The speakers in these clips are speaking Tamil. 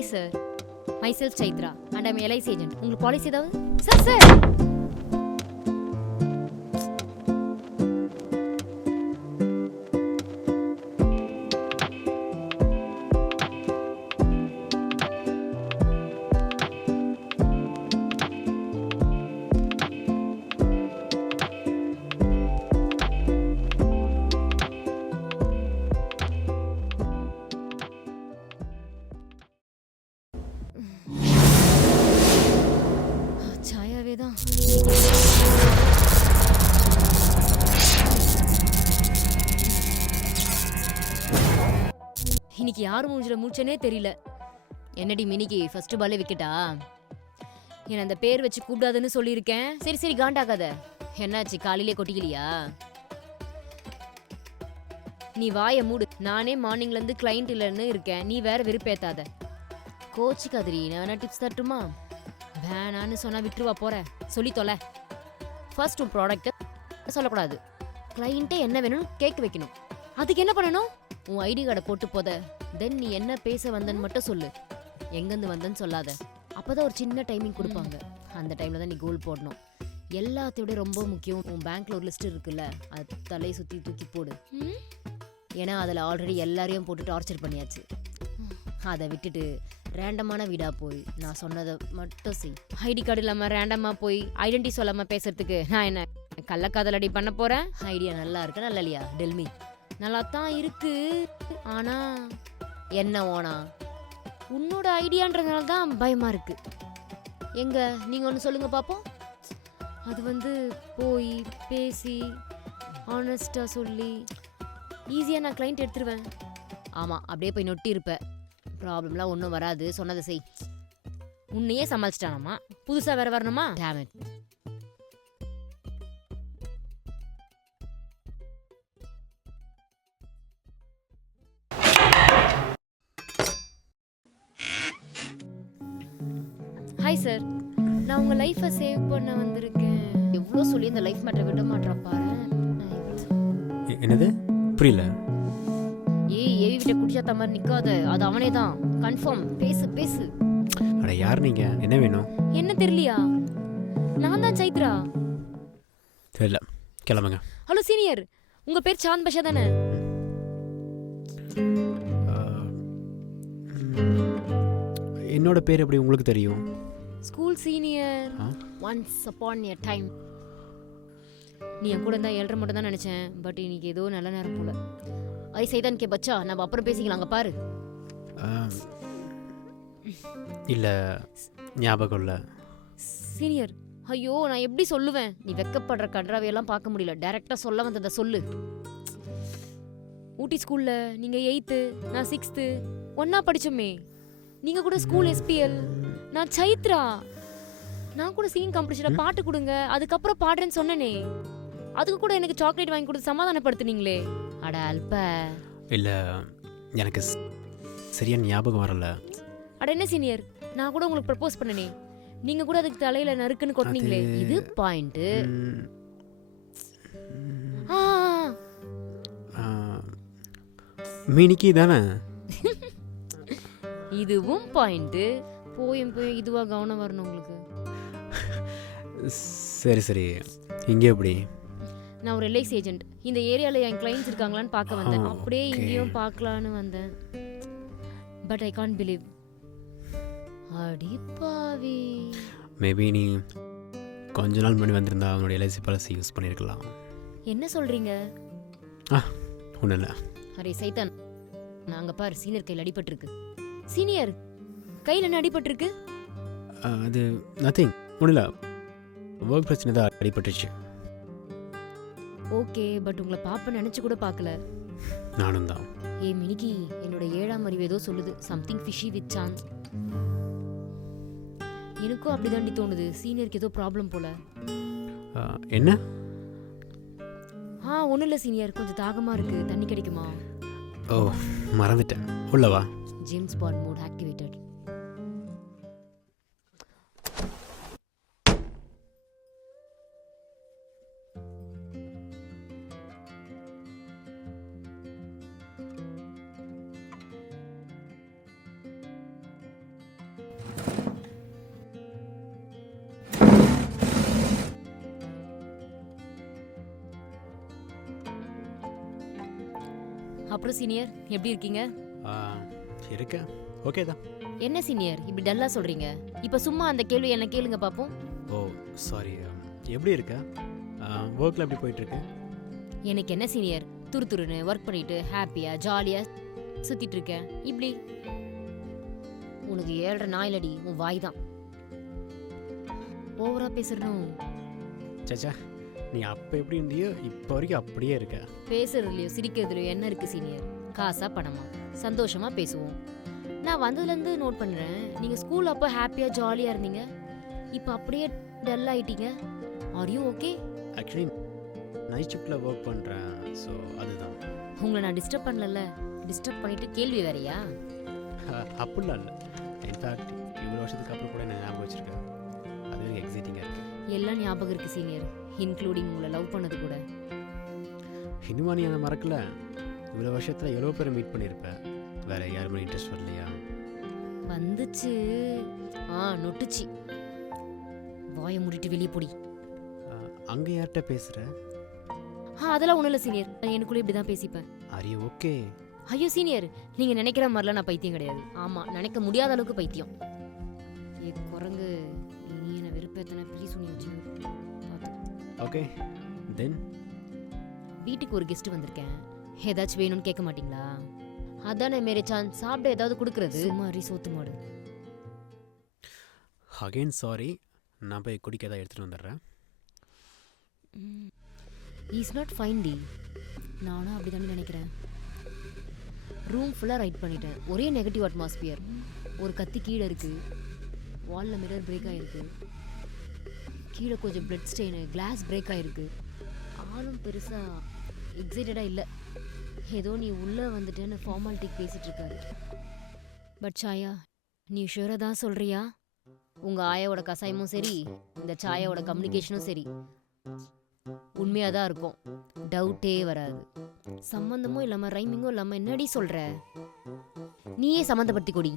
Hi sir, myself Chaitra and I'm LIC agent. உங்களுக்கு பாலிசி ஏதாவது? சார் சாயாவே தான். இன்னைக்கு யார் மூஞ்சில மூச்சனே தெரியல. என்னடி மினிக்கு ஃபர்ஸ்ட் பாலே விக்கெட்டா? என்ன அந்த பேர் வச்சு கூப்பிடாதுன்னு சொல்லியிருக்கேன். சரி காண்டாக்காத. என்னாச்சு, காலையிலே கொட்டிக்கலையா? நீ வாயை மூடு. நானே மார்னிங்ல இருந்து கிளைண்ட் இல்லைன்னு இருக்கேன், நீ வேற வெறுப்பேத்தாத. கோச்சிக்காதரி, நான் டிப்ஸ் தட்டுமா? வேணான்னு சொன்னா விட்டுருவா போற. சொல்லி தொலை. ஃபர்ஸ்ட் உன் ப்ராடக்ட்டை சொல்லக்கூடாது. கிளைண்ட்டே என்ன வேணும்னு கேட்க வைக்கணும். அதுக்கு என்ன பண்ணணும்? உன் ஐடி கார்டை போட்டு போத. தென் நீ என்ன பேச வந்தன்னு மட்டும் சொல்லு, எங்கேருந்து வந்தன்னு சொல்லாத. அப்போதான் ஒரு சின்ன டைமிங் கொடுப்பாங்க. அந்த டைம்ல தான் நீ கோல் போடணும். எல்லாத்தையோட ரொம்ப முக்கியம், உன் பேங்க்ல ஒரு லிஸ்ட் இருக்குல்ல, அது தலையை சுற்றி தூக்கி போடு. ஏன்னா அதில் ஆல்ரெடி எல்லாரையும் போட்டு டார்ச்சர் பண்ணியாச்சு. அதை விட்டுட்டு ரேண்டமான வீடா போய் நான் சொன்னதை மட்டும் செய். ஐடி கார்டு இல்லாமல் ரேண்டமாக போய் ஐடென்டி சொல்லாமல் பேசுறதுக்கு நான் என்ன கள்ளக்காதலடி பண்ண போறேன்? ஐடியா நல்லா இருக்கு நல்லா இல்லையா? டெல்மி. நல்லா தான் இருக்கு, ஆனா என்ன ஓனா? உன்னோட ஐடியான்றதுனால தான் பயமா இருக்கு. எங்க நீங்க ஒன்று சொல்லுங்க பாப்போம். அது போய் பேசி ஆனஸ்டா சொல்லி ஈஸியாக நான் கிளைண்ட் எடுத்துருவேன். ஆமாம், அப்படியே போய் நொட்டி இருப்பேன். ப்ராப்ளம்லாம் ஒன்றும் வராது, சொன்னதை செய். உன்னையே சமாளிச்சிட்டானாமா, புதுசாக வேற வரணுமா? Dam it. ஹாய் சார், நான் உங்கள் லைஃப்பை சேவ் பண்ண வந்திருக்கேன். எவ்வளோ சொல்லி இந்த லைஃப் மேட்டரை விட மாட்டேன் பாரு. என்னது புரியல? ஏவி விட்ட குடிச்சா மாதிரி நிக்காத, அது அவனே தான் கன்ஃபார்ம். பேசு. அட யார் நீங்க? என்ன வேணும்? என்ன தெரியலையா? நான் தான் சைத்ரா. தெரியல, கிளம்புங்க. ஹலோ சீனியர், உங்க பேர் சாந்த் பாஷா தானே? என்னோட பேர் எப்படி உங்களுக்கு தெரியும்? School senior. Once upon a time. நீ என் கூட இருந்தா 7:30 மட்டும் தான் நினைச்சேன், பட் இன்னைக்கு ஏதோ நல்ல நேரம் போல. ஐ சைதான் கே பச்சா, நம்ம அப்புறம் பேசிக்கலாங்க பாரு. இல்ல, ஞாபகம் இல்ல. சீனியர், ஐயோ நான் எப்படி சொல்லுவேன்? நீ வெக்கப்படுற கன்றாவையெல்லாம் பார்க்க முடியல. டைரக்டா சொல்ல வந்ததை சொல்லு. ஊட்டி ஸ்கூல்ல நீங்க 8th, நான் 6th ஒன்னா படிச்சோமே. நீங்க கூட ஸ்கூல் SPL. நான் சைத்ரா. நான் கூட சிங்கிங் காம்படிஷன்ல பாட்டு கொடுங்க, அதுக்கப்புறம் பாடுறேன்னு சொன்னனே. அதுக்கு கூட எனக்கு சாக்லேட் வாங்கி கொடுத்து சமாதானப்படுத்துனீங்களே. அட அல்ப. இல்ல, எனக்கு சரியா ஞாபகம் வரல. அட என்ன சீனியர், நான் கூட உங்களுக்கு ப்ரப்போஸ் பண்ணனே, நீங்க கூட அதுக்கு தலையில நறுக்குன்னு கொட்டினீங்களே. இது பாயிண்ட். மினிக்கு தானே? இதுவும் பாயிண்ட். போயும் இதுவா கவனம் வரணும் உங்களுக்கு. சரி, இங்க எப்படி? நான் ஒரு LIC ஏஜென்ட். இந்த ஏரியால என் கிளைண்ட்ஸ் இருக்காங்களான்னு பார்க்க வந்தேன். அப்படியே இங்கேயும் பார்க்கலான்னு வந்தேன். But I can't believe. அடி பாவி. மேபி நீ கொஞ்ச நாள் முன்னாடி வந்திருந்தா அவனோட LIC பாலிசி யூஸ் பண்ணியிருக்கலாம். என்ன சொல்றீங்க? ஒன்றும் இல்லை. அரே சைத்தான், நாங்க பாரு சீனியர் கையில் அடிபட்டிருக்கு. சீனியர் கையில் என்ன அடிபட்டிருக்கு? அது நத்திங், ஒன்றும் இல்லை. ஒர்க் பிரச்சனை தான் அடிபட்டுச்சு. ஓகே, பட் உங்களை பாப்ப நினைச்சு கூட பார்க்கல. நானும் தான். மினிக்கு, என்னோட 7ஆம் அறிவு ஏதோ சொல்லுது. Something fishy with chance. எனக்கும் அப்படிதாண்டி தோணுது. சீனியருக்கு ஏதோ ப்ராப்ளம் போல. என்ன? ஒன்றும் இல்லை சீனியர், கொஞ்சம் தாகமா இருக்கு, தண்ணி கிடைக்குமா? ஓ, மறந்துட்டேன். உள்ளவா? James Bond mode activated. அப்புறம் சீனியர் எப்படி இருக்கீங்க? இருக்கேன், ஓகே தான். என்ன சீனியர் இப்படி டல்லா சொல்றீங்க? இப்ப சும்மா அந்த கேள்வி என்ன கேளுங்க பாப்போம். ஓ சாரி. எப்படி இருக்க? ஒர்க்கில் எப்படி போயிட்டுருக்கு? எனக்கு என்ன சீனியர், துரு துருன்னு ஒர்க் பண்ணிட்டு ஹாப்பியா ஜாலியா சுத்திட்டு இருக்கேன். இப்படி உனக்கு 7.5 நாயிலடி உன் வாய் தான் ஓவரா பேசுறணும். சச்சா, நீ அப்போ எப்படி இருந்தியோ இப்போ வரைக்கும் அப்படியே இருக்க. பேசுறதுலயோ சிரிக்கிறதுலயோ என்ன இருக்கு சீனியர்? காசா பணமா? சந்தோஷமா பேசுவோம். நான் வந்ததுலேருந்து நோட் பண்ணுறேன், நீங்கள் ஸ்கூல் அப்போ ஹாப்பியாக ஜாலியாக இருந்தீங்க, இப்போ அப்படியே டல் ஆகிட்டீங்க. Are you okay? Actually night ஷிஃப்ட்டில் ஒர்க் பண்ணுறேன், ஸோ அதுதான். உங்களை நான் டிஸ்டர்ப் பண்ணல. டிஸ்டர்ப் பண்ணிட்டு கேள்வி வேறையா? அப்படிலாம் இல்லை. இன்ஃபேக்ட் இவ்வளோ வருஷத்துக்கு அப்புறம் கூட நான் ஞாபகம் வச்சுருக்கேன். அது எனக்கு எக்ஸைட்டிங்காக இருக்குது. எல்லாம் ஞாபகம் இருக்குது சீனியர், இன்க்ளூடிங் உங்களை லவ் பண்ணது கூட. இன்னுமா நீ அதை மறக்கல? இவ்வளோ வருஷத்தில் எவ்வளோ பேரை மீட் பண்ணியிருப்பேன். வேற யாருமே இன்ட்ரெஸ்ட் வரலையா? வந்துச்சு, நொட்டுச்சு. வாயை மூடிட்டு வெளியே போடி. அங்கே யார்கிட்ட பேசுகிற? அதெல்லாம் ஒன்றும் இல்லை சீனியர், எனக்குள்ளே இப்படி தான் பேசிப்பேன். Are you okay? ஐயோ சீனியர், நீங்கள் நினைக்கிற மாதிரிலாம் நான் பைத்தியம் கிடையாது. ஆமாம், நினைக்க முடியாத அளவுக்கு பைத்தியம். ஏ குரங்கு, நீ என்ன வெறுப்பேத்தனை ப்ளீஸ் உனி வச்சு பார்த்து. Okay then. வீட்டுக்கு ஒரு கெஸ்ட் வந்திருக்கேன், ஏதாச்சும் வேணும்னு கேட்க மாட்டீங்களா? அதானே மேரே சான்ஸ், சாப்பிட ஏதாவது கொடுக்கறது. மாதிரி சோத்து மாடு. அகைன் சாரி, நான் போய் குடிக்க ஏதாவது எடுத்துகிட்டு வந்துடுறேன். இஸ் நாட் ஃபைன் டி. நானும் அப்படி தானே நினைக்கிறேன். ரூம் ஃபுல்லாக ரைட் பண்ணிட்டேன், ஒரே நெகட்டிவ் அட்மாஸ்பியர். ஒரு கத்தி கீழே இருக்குது, வாலில் மிரர் பிரேக் ஆகிருக்கு, கீழே கொஞ்சம் பிளட் ஸ்டெயின், கிளாஸ் பிரேக் ஆகிருக்கு. ஆளும் பெருசாக எக்ஸைட்டடாக இல்லை, ஏதோ நீ உள்ளே வந்துட்டேன்னு ஃபார்மாலிட்டிக்கு பேசிகிட்டு இருக்காரு. பட் சாயா, நீ ஷுவராக தான் சொல்கிறியா? உங்கள் ஆயாவோட கசாயமும் சரி, இந்த சாயாவோட கம்யூனிகேஷனும் சரி உண்மையாக தான் இருக்கும், டவுட்டே வராது. சம்மந்தமும் இல்லாமல் ரைமிங்கும் இல்லாமல் என்னடி சொல்கிற? நீயே சம்மந்தப்படுத்தி கொடி.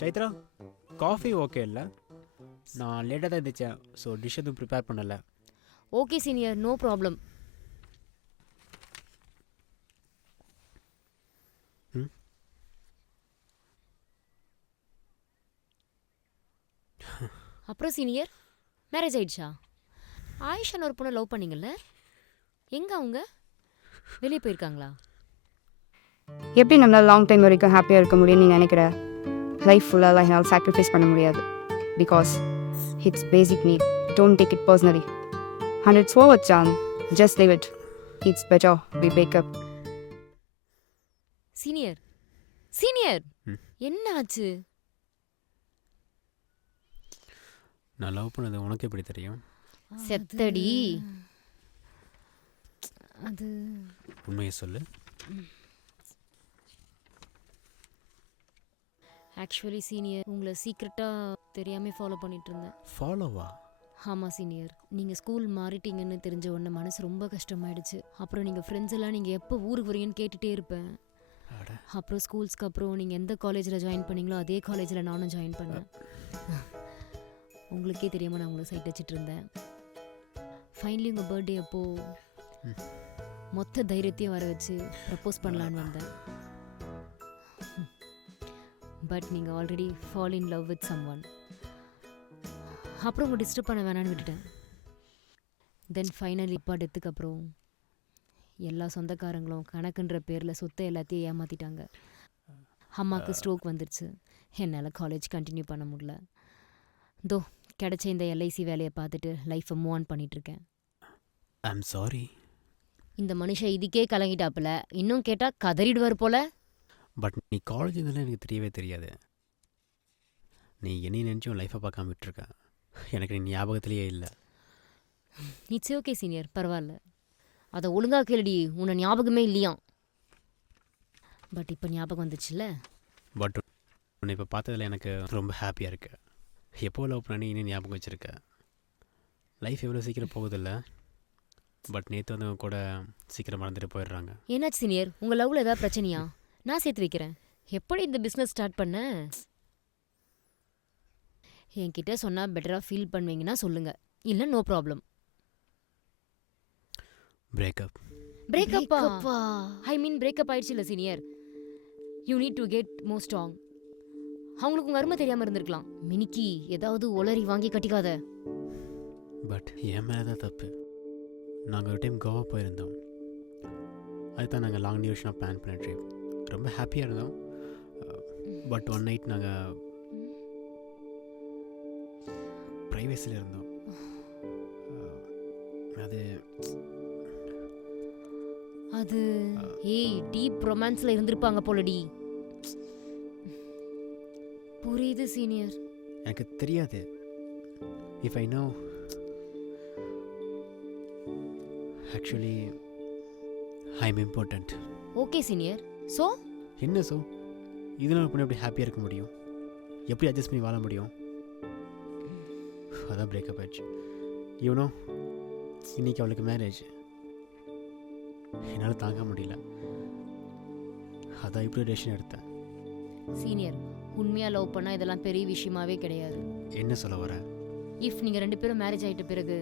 சைத்ரா, காஃபி ஓகே இல்லை? நான் லேட்டாக தான் இருந்துச்சேன், ஸோ டிஷ் எதுவும் ப்ரிப்பேர் பண்ணலை. Okay senior, no problem. அப்புறம் சீனியர், மேரேஜ் ஆயிடுச்சா? ஆயிஷான்னு ஒரு பொண்ணை லவ் பண்ணீங்கல்ல, எங்க அவங்க? வெளியே போயிருக்காங்களா? எப்படி நம்மளால் லாங் டைம் வரைக்கும் ஹாப்பியாக இருக்க முடியும் நீ நினைக்கிற? லைஃப் ஃபுல்லாக என்னால் சாக்ரிஃபைஸ் பண்ண முடியாது. Because it's basic need. Don't take it personally. And it's over son. Just leave it. It's better we break up. Senior, senior, என்ன ஆச்சு? நான் லவ் பண்ணது உனக்கு எப்படி தெரியும்? செத்தடி. அது உண்மையை சொல்லு. ஆக்சுவலி சீனியர், உங்களை சீக்ரெட்டாக தெரியாமல் ஃபாலோ பண்ணிட்டு இருந்தேன். ஃபாலோவா? ஆமாம் சீனியர், நீங்கள் ஸ்கூல் மாறிட்டீங்கன்னு தெரிஞ்ச உடனே மனசு ரொம்ப கஷ்டமாயிடுச்சு. அப்புறம் நீங்கள் ஃப்ரெண்ட்ஸ் எல்லாம் நீங்கள் எப்போ ஊருக்கு வரீங்கன்னு கேட்டுகிட்டே இருப்பேன். அப்புறம் ஸ்கூல்ஸ்க்கு அப்புறம் நீங்கள் எந்த காலேஜில் ஜாயின் பண்ணீங்களோ அதே காலேஜில் நானும் ஜாயின் பண்ணேன். உங்களுக்கே தெரியாமல் நான் உங்களை சைட் வச்சுட்டு இருந்தேன். ஃபைனலி உங்கள் பர்த்டே அப்போது மொத்த தைரியத்தையும் வர வச்சு ப்ரப்போஸ் பண்ணலான்னு வந்தேன். பட் நீங்கள் already fall in love with someone. அப்புறம் உங்கள் டிஸ்டர்ப் பண்ண வேணான்னு விட்டுட்டேன். தென் ஃபைனலி இப்போ டெத்துக்கு அப்புறம் எல்லா சொந்தக்காரங்களும் கணக்குன்ற பேரில் சொத்தை எல்லாத்தையும் ஏமாற்றிட்டாங்க. அம்மாவுக்கு ஸ்ட்ரோக் வந்துருச்சு. என்னால் காலேஜ் கண்டினியூ பண்ண முடியல. தோ கிடைச்ச இந்த எல்ஐசி வேலையை பார்த்துட்டு லைஃப்பை மூவ் ஆன் பண்ணிகிட்ருக்கேன். I'm sorry. இந்த மனுஷன் இதுக்கே கலங்கிட்டாப்புல, இன்னும் கேட்டால் கதறிடுவார் போல. பட் நீ காலேஜ் இதெல்லாம் எனக்கு தெரியவே தெரியாது. நீ என்னையும் நினச்சும் லைஃப்பை பார்க்காம விட்டுருக்க. எனக்கு நீ ஞாபகத்திலேயே இல்லை. இட்ஸ் ஓகே சீனியர், பரவாயில்ல. அதை ஒழுங்காக கேளுடி, உன்னை ஞாபகமே இல்லையா? பட் இப்போ ஞாபகம் வந்துச்சுல்ல. பட் உன்னை இப்போ பார்த்ததில் எனக்கு ரொம்ப ஹாப்பியாக இருக்கு. எப்போ லவ் பண்ணி இன்னும் ஞாபகம் வச்சுருக்க. லைஃப் எவ்வளோ சீக்கிரம் போகுதில்ல. பட் நேற்று வந்து கூட சீக்கிரம் மறந்துட்டு போயிடுறாங்க. என்னாச்சு சீனியர், உங்கள் லவ்வில் ஏதாவது பிரச்சனையா? நான் சேர்த்து வைக்கிறேன். எப்படி இந்த பிஸ்னஸ் ஸ்டார்ட் பண்ண? என்கிட்ட சொன்னால் பெட்டராக ஃபீல் பண்ணுவீங்கன்னா சொல்லுங்கள், இல்லை நோ ப்ராப்ளம். பிரேக்கப். பிரேக்கப்பா ஐ மீன் பிரேக்கப் ஆயிடுச்சு இல்ல senior. You need to get more strong. அவங்களுக்கு உங்க அருமை தெரியாம இருந்திருக்கலாம். மினிக்கி ஏதாவது உளறி வாங்கி கட்டிக்காத. பட் என் மேலே தான் தப்பு. நாங்கள் ஒரு டைம் கோவா போயிருந்தோம். அதுதான் நாங்கள் லாங் டியூரேஷனாக பிளான் பண்ண ட்ரிப். ரொம்ப ஹாப்பியாக இருந்தோம். பட் ஒன் நைட் நாங்கள் ப்ரைவேசியில் இருந்தோம். அது அது ஏய் டீப் ரொமான்ஸ்ல இருந்திருப்பாங்க போலடி. புரியுது சீனியர். எனக்கு தெரியாது. If I know actually I am important. Okay senior. So என்ன ஸோ இதனால் பண்ணி எப்படி ஹாப்பியாக இருக்க முடியும்? எப்படி அட்ஜஸ்ட் பண்ணி வாழ முடியும்? அதான் பிரேக்கப் ஆயிடுச்சு. யூனோ இன்னைக்கு அவளுக்கு மேரேஜ். என்னால் தாங்க முடியல. அதான் இப்படி டெசிஷன் எடுத்தேன். சீனியர், உண்மையா லவ் பண்ணா இதெல்லாம் பெரிய விஷயமாவே கிடையாது. என்ன சொல்ல வர? இஃப் நீங்க 2 பேரும் மேரேஜ் ஆயிட்ட பிறகு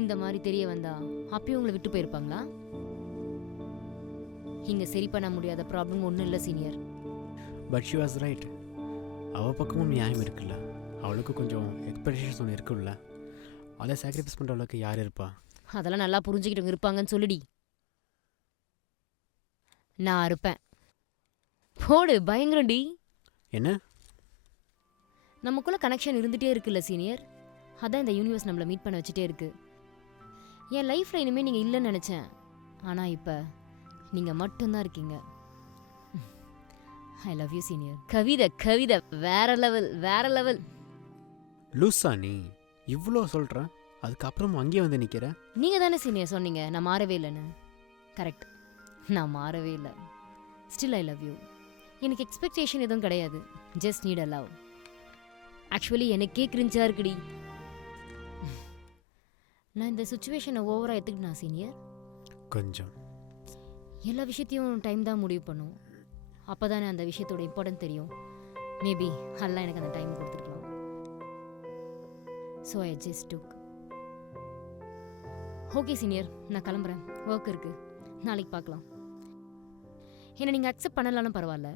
இந்த மாதிரி தெரிய வந்தா அப்பயும் உங்களை விட்டு போயிருப்பாங்களா? இங்க சரி பண்ண முடியாத ப்ராப்ளம் ஒன்றும் இல்லை senior. But she was right. அவள் பக்கமும் நியாயம் இருக்குல்ல. அவளுக்கு கொஞ்சம் எக்ஸ்பெக்டேஷன்ஸ் ஒன்று இருக்குல்ல. அதை சாக்ரிஃபைஸ் பண்ணுற அளவுக்கு யார் இருப்பா? அதெல்லாம் நல்லா புரிஞ்சுக்கிட்டவங்க இருப்பாங்கன்னு சொல்லுடி. நான் இருப்பேன். போடு பயங்கரண்டி. என்ன? நமக்குள்ள கனெக்ஷன் இருந்துகிட்டே இருக்குல்ல சீனியர். அதான் இந்த யூனிவர்ஸ் நம்மளை மீட் பண்ண வச்சுட்டே இருக்கு. என் லைஃப்பில் இனிமேல் நீங்கள் இல்லைன்னு நினச்சேன். ஆனால் இப்போ நீங்கள் மட்டும்தான் இருக்கீங்க. ஐ லவ் யூ சீனியர். கவிதை கவிதை வேற லெவல் வேற லெவல். லூசா நீ இவ்வளோ சொல்கிற, அதுக்கப்புறமா அங்கேயே வந்து நிற்கிற. நீங்கள் தானே சீனியர் சொன்னீங்க நான் மாறவே இல்லைன்னு. கரெக்ட், நான் மாறவே இல்லை. Still I love you. எனக்கு எக்ஸ்பெக்டேஷன் எதுவும் கிடையாது. Just need a love. Actually எனக்கே கிரிஞ்சா இருக்குடி. நான் இந்த சுச்சுவேஷனை ஓவராக எடுத்துக்கிட்டேன் சீனியர். கொஞ்சம் எல்லா விஷயத்தையும் டைம் தான் முடிவு பண்ணும். அப்போ தானே அந்த விஷயத்தோட இம்பார்ட்டன்ட் தெரியும். மேபி அல்லா எனக்கு அந்த டைம் கொடுத்துருக்கலாம். So I just took. Okay senior, நான் கிளம்புறேன். ஒர்க் இருக்கு, நாளைக்கு பார்க்கலாம். என்னை நீங்கள் அக்செப்ட் பண்ணலாலும் பரவாயில்ல.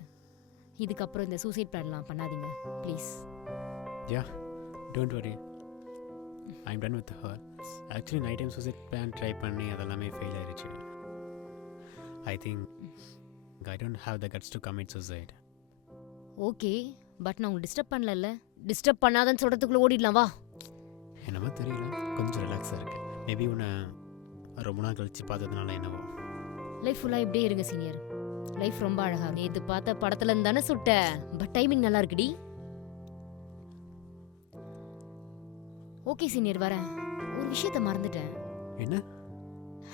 இதுக்கப்புறம் இந்த சூசைட் பிளான்லாம் பண்ணாதீங்க please. Yeah don't worry, I am done with her. Actually night time suicide plan try பண்ணி அதெல்லாமே ஃபெயில் ஆயிடுச்சு. I think I don't have the cuts to commit suicide. Okay, but நான் உங்களுக்கு டிஸ்டர்ப் பண்ணல. டிஸ்டர்ப் பண்ணாதன்னு சொல்கிறதுக்குள்ளே ஓடிடலாம் வா. என்னமோ தெரியல, கொஞ்சம் ரிலாக்ஸாக இருக்கு. மேபி உன்னை ரொம்ப நாள் கழிச்சு பார்த்ததுனால என்னவோ. லைஃப் ஃபுல்லாக இப்படியே இருங்க சீனியர். லைஃப் ரொம்ப அழகா. நேற்று பார்த்த படத்துல இருந்து தானே சுட்ட. பட் டைமிங் நல்லா இருக்குடி. ஓகே சீனியர், வரேன். ஒரு விஷயத்த மறந்துட்டேன். என்ன?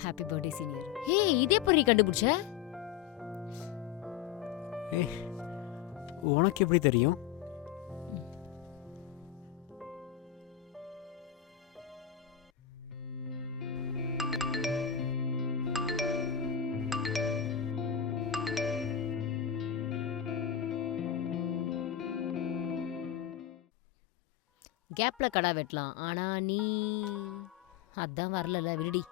Happy birthday senior. ஏய் இதே பொறி கண்டுபிடிச்ச? ஏய் உனக்கு எப்படி தெரியும்? கேப்ல கடா வெட்டலாம். ஆனா நீ அதான் வரல விடுடி.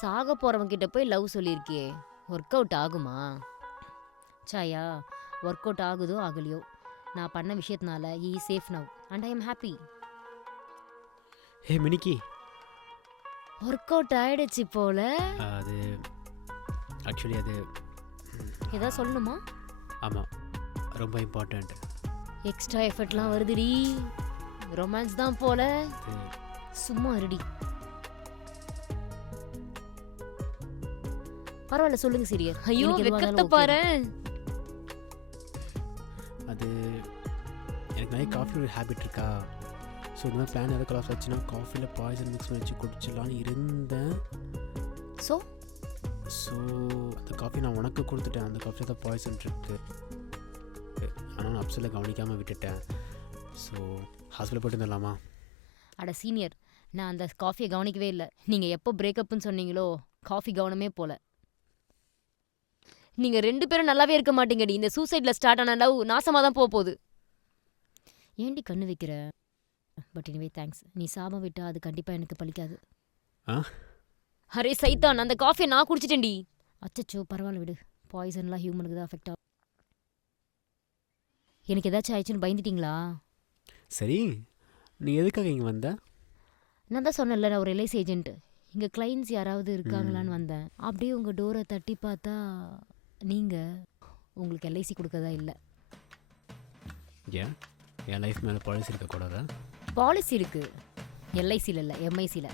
சாக போறவங்க கிட்ட போய் லவ் சொல்லியிருக்கியே, ஒர்க் அவுட் ஆகுமா? சாயா, ஒர்க் அவுட் ஆகுதோ ஆகலையோ, நான் பண்ண விஷயத்தினால he safe now and I am happy. Hey Minikki, work out ஆயிடுச்சு போல. அது ஆக்சுவலி அது ஏதாவது சொல்லணுமா? ஆமாம், ரொம்ப இம்பார்ட்டண்ட். எக்ஸ்ட்ரா எஃபர்ட்லாம் வருதுடி. ரொமான்ஸ் தான் போல. சும்மா இருடி. பரவாயில்ல சொல்லுங்க சீரியர். ஐயோ வெக்கத்தை பாரு. அது எனக்கு நிறைய காஃபியோட ஹேபிட் இருக்கா. ஸோ இந்த மாதிரி பிளான் எதாவது கிளாஸ் வச்சுன்னா காஃபியில் பாய்சன் மிக்ஸ் பண்ணி வச்சு குடிச்சிடலான்னு இருந்தேன். ஸோ அந்த காஃபி நான் உனக்கு கொடுத்துட்டேன். அந்த காஃபியில் தான் பாய்சன் இருக்கு. ஆனால் நான் அப்சலில் கவனிக்காமல் விட்டுட்டேன். ஸோ ஹாஸ்பிட்டல் போய்ட்டு வந்துடலாமா? அட சீனியர், நான் அந்த காஃபியை கவனிக்கவே இல்லை. நீங்கள் எப்போ பிரேக்கப்னு சொன்னீங்களோ காஃபி கவனமே போல. நீங்கள் 2 பேரும் நல்லாவே இருக்க மாட்டீங்கடி. இந்த சூசைடில் ஸ்டார்ட் ஆன லவ் நாசமாக தான் போகுது. ஏண்டி கண்ணு வைக்கிற? But anyway thanks. நீ சாபம் விட்டா அது கண்டிப்பாக எனக்கு பலிக்காது. அரே சைத்தான், அந்த காஃபியை நான் குடிச்சிட்டேன்டி. அச்சச்சோ பரவாயில்ல விடு. பாய்சன்லாம் ஹியூமனுக்கு தான் அஃபெக்ட் ஆகும். எனக்கு ஏதாச்சும் ஆயிடுச்சுன்னு பயந்துட்டீங்களா? சரி, நீ எதுக்காக இங்கே வந்த? நான் தான் சொன்னேன்ல, நான் ஒரு எல்ஐசி ஏஜென்ட். இங்கே கிளைண்ட்ஸ் யாராவது இருக்காங்களான்னு வந்தேன். அப்படியே உங்கள் டோரை தட்டி பார்த்தா நீங்கள் உங்களுக்கு எல்ஐசி கொடுக்கறதா இல்லை. ஏன் என் லைஃப் மேலே பாலிசி இருக்கக்கூடாதா? பாலிசி இருக்குது, எல்ஐசியில் இல்லை, எம்ஐசியில்.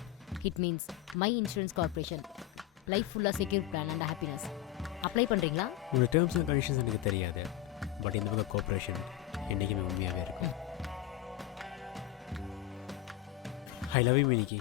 It means my insurance corporation. Life ஃபுல்லாக secure plan and happiness. Apply பண்ணுறீங்களா? உங்களோட டேர்ம்ஸ் அண்ட் கண்டிஷன்ஸ் எனக்கு தெரியாது, பட் இந்த பக்கம் கோஆப்ரேஷன் என்றைக்குமே உண்மையாகவே இருக்கும். I love you மினிக்கி.